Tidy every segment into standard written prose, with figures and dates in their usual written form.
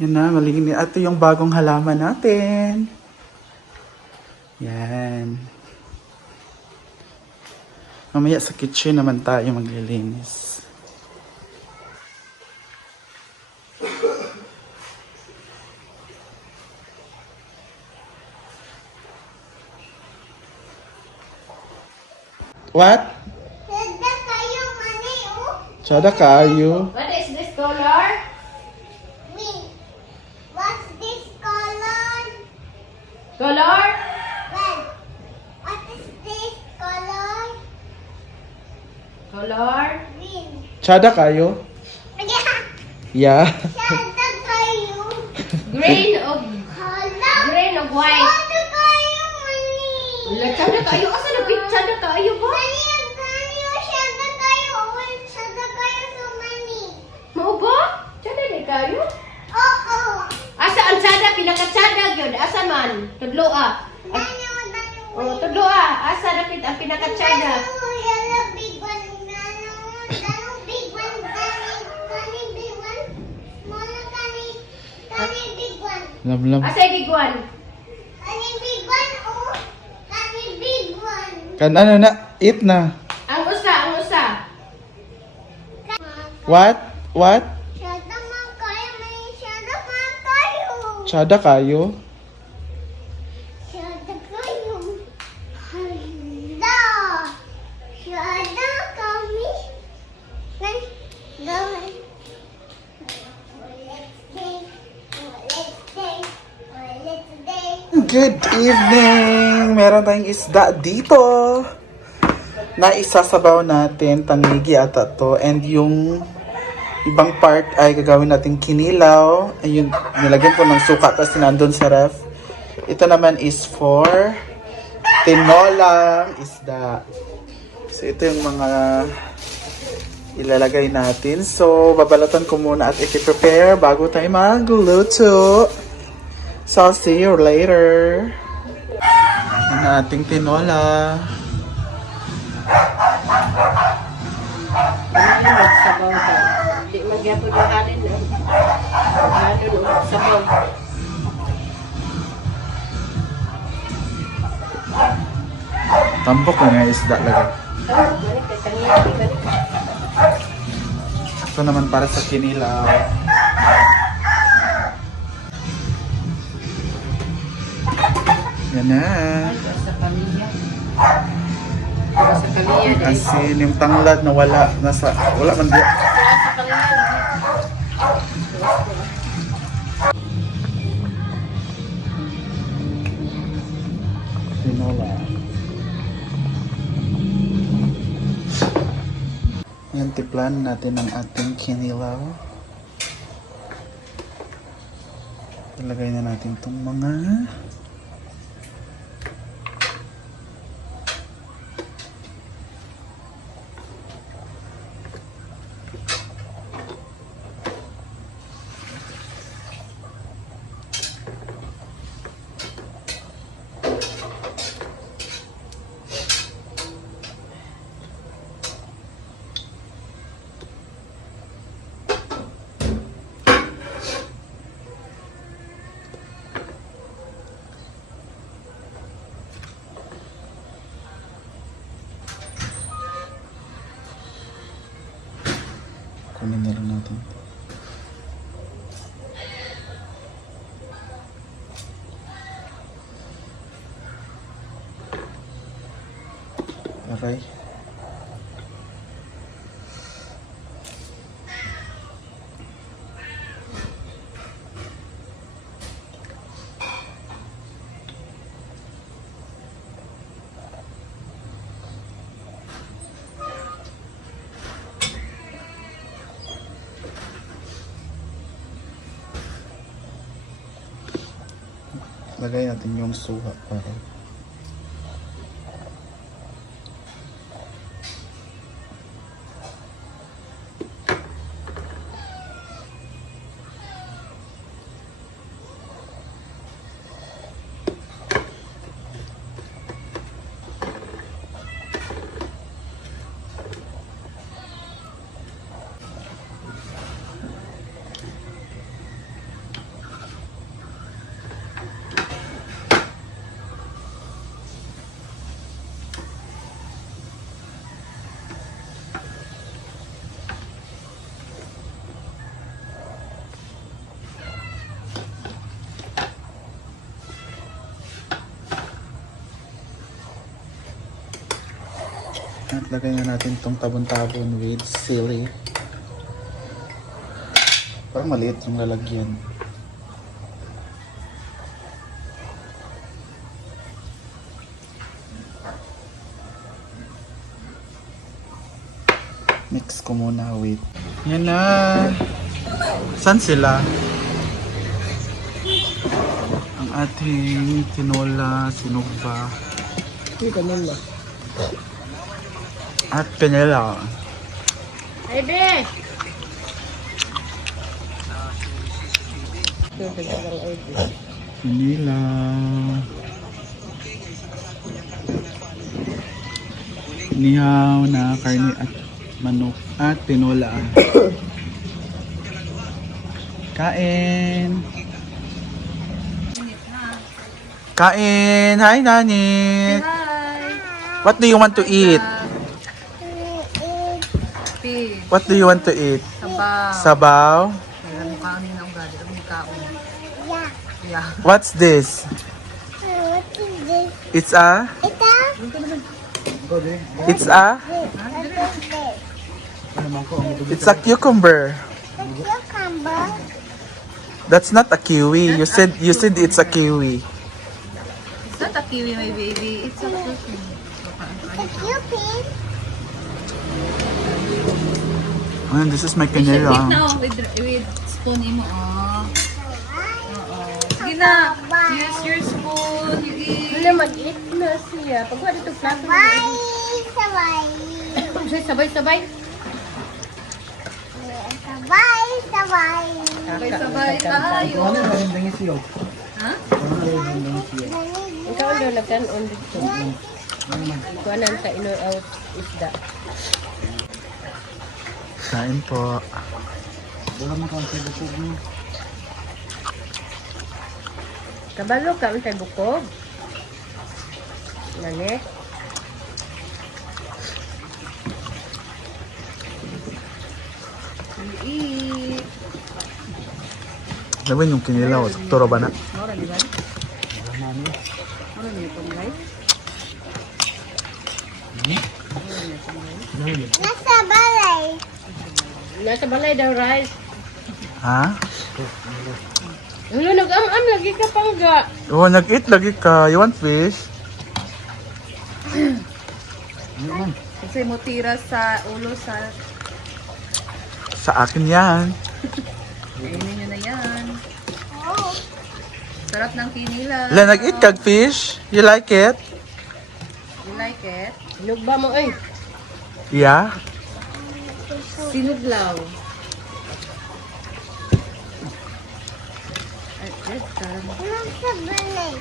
Yan na, malinis. Ito yung bagong halaman natin. Yan. Mamaya sa kitchen naman tayo maglilinis. What? Sada kayo, mani, oh. Tsada kayo. What is this color? Wait, what's this color? Color? Well, what is this color? Color? Green. Tsada kayo? Yeah, Yeah. sada kayo. Green o Hala. green o white? Sada kayo, mani. Wala, tsada tayo. Asa na tsada tayo ba? Mani, sada kayo. Oh, sada kayo so mani. Mao ba? Tsada na kayo? Oo. Asa ang tsada? Pinakatsada yun. Asa man? Tudlo ah. Dano. Oh, tudlo ah. Asa na ang pinakatsada? Yellow big one. Dano big one. Kani big one. Mona kani big one. Lam. Asa yung big one? Kani big one. Oh, kani big one. Kan ano na? Eat na. Ang usa, ang usa. What? What? Shada man kayo, may shada man kayo. Tsada kayo? Shada kayo. Hala. Shada kami. Gawin. Let's day. Good evening! Meron tayong isda dito. Na isasabaw natin, tangigi ata to. And yung ibang part ay gagawin natin kinilaw. Ayun, nilagyan ko ng suka kasi nandun sa ref. Ito naman is for tinolang isda. So ito yung mga ilalagay natin. So babalatan ko muna at i-prepare bago tayo magluto. So I'll see you later. Ang ating tinola. Hindi magsabaw ka. Hindi magyapon yung halin na. Halin o sabaw. Tambok lang yung isda lagi. Balik kay tangiti ka. Ito naman para sa kinilaw. Yan na. Sa pamilya. Sa pamilya dahil. Asin yung tanglad na wala man di. Sa pamilya. Tinola. Yan, tiplan natin ang ating kinilaw. Ilagay na natin itong mga kunin na lang natin. Aray. Lagay natin yung suha para Lagay na natin itong tabon-tabon with sili. Parang maliit yung lalagyan. Mix ko muna, wait. Yan na. Saan sila? Ang ating tinola, sinugba, Hindi ka nun ba? at pinela. Ebe! Ito ang Ebe. Pinila. Nihaw na karne at manok at tinola. Kain! Kain! Hi, Nani! What do you want to eat? Fish, What do you want to eat? sabaw. Sabaw? Meron mo kanin na ugali. Ang kaon. Yeah. Yeah. What's this? What is this? It's a? Ito? It's a? It's a cucumber. The cucumber. That's not a kiwi. You said it's a kiwi. It's not a kiwi, my baby. It's a cucumber. The cupid. And this is my Eat canela. na with spoon mo. Oh. Oo. Sige na. Use your spoon. You eat. Wala mag-eat na siya. Pag wala itong plato na. Sabay. Sabay. Sabay-sabay. Sabay. Sabay. Sabay-sabay tayo. Ha? Ikaw doon nagkanon dito. Ikuanan sa in-or-out isda. Kain po. Kabalo ka untay bukog. Nani? You eat. Laban yung kinilaw. Turo ba na? Mora, di ba? Mora niyo po, guys. Nasa balay. Nasa balay daw rice. Ha? Ulo nag-am-am lagi ka pangga. Oh, nag-eat lagi ka. You want fish? Kasi mo tira sa ulo sa... Sa akin yan. Kainin nyo na yan. Oh. Sarap ng kinila. La, nag-eat kag fish? You like it? You like it? Lugba mo ay. Yeah? Sinuglaw. Ay, sarap. Nasa balay.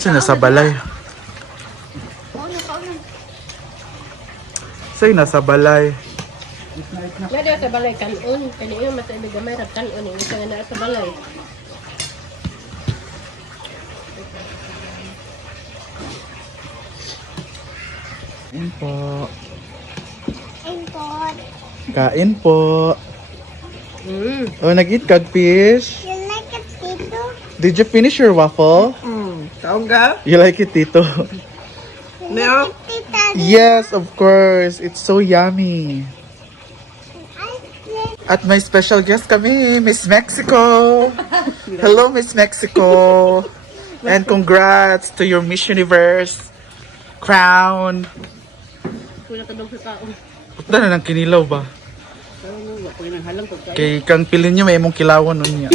Sino sa balay? Sa'yo nasa balay. Nga daw sa balay kanon. Kaniyo matay gamay ra kanon. Ito nga na sa balay. Kain po. Import. Kain po. Mm. Oh, nag-eat kag fish? You like it, Tito? Did you finish your waffle? Kaungga? You like it, Tito? No. Tita, Yes, of course. It's so yummy. At may special guest kami, Miss Mexico. Hello, Miss Mexico. And congrats to your Miss Universe crown. Kuya ka daw sa kaon. Puta na ng kinilaw ba? Ano nga, kuya nang halang ko kayo. Kay kang pilin nyo, may imong kilawon nun niya.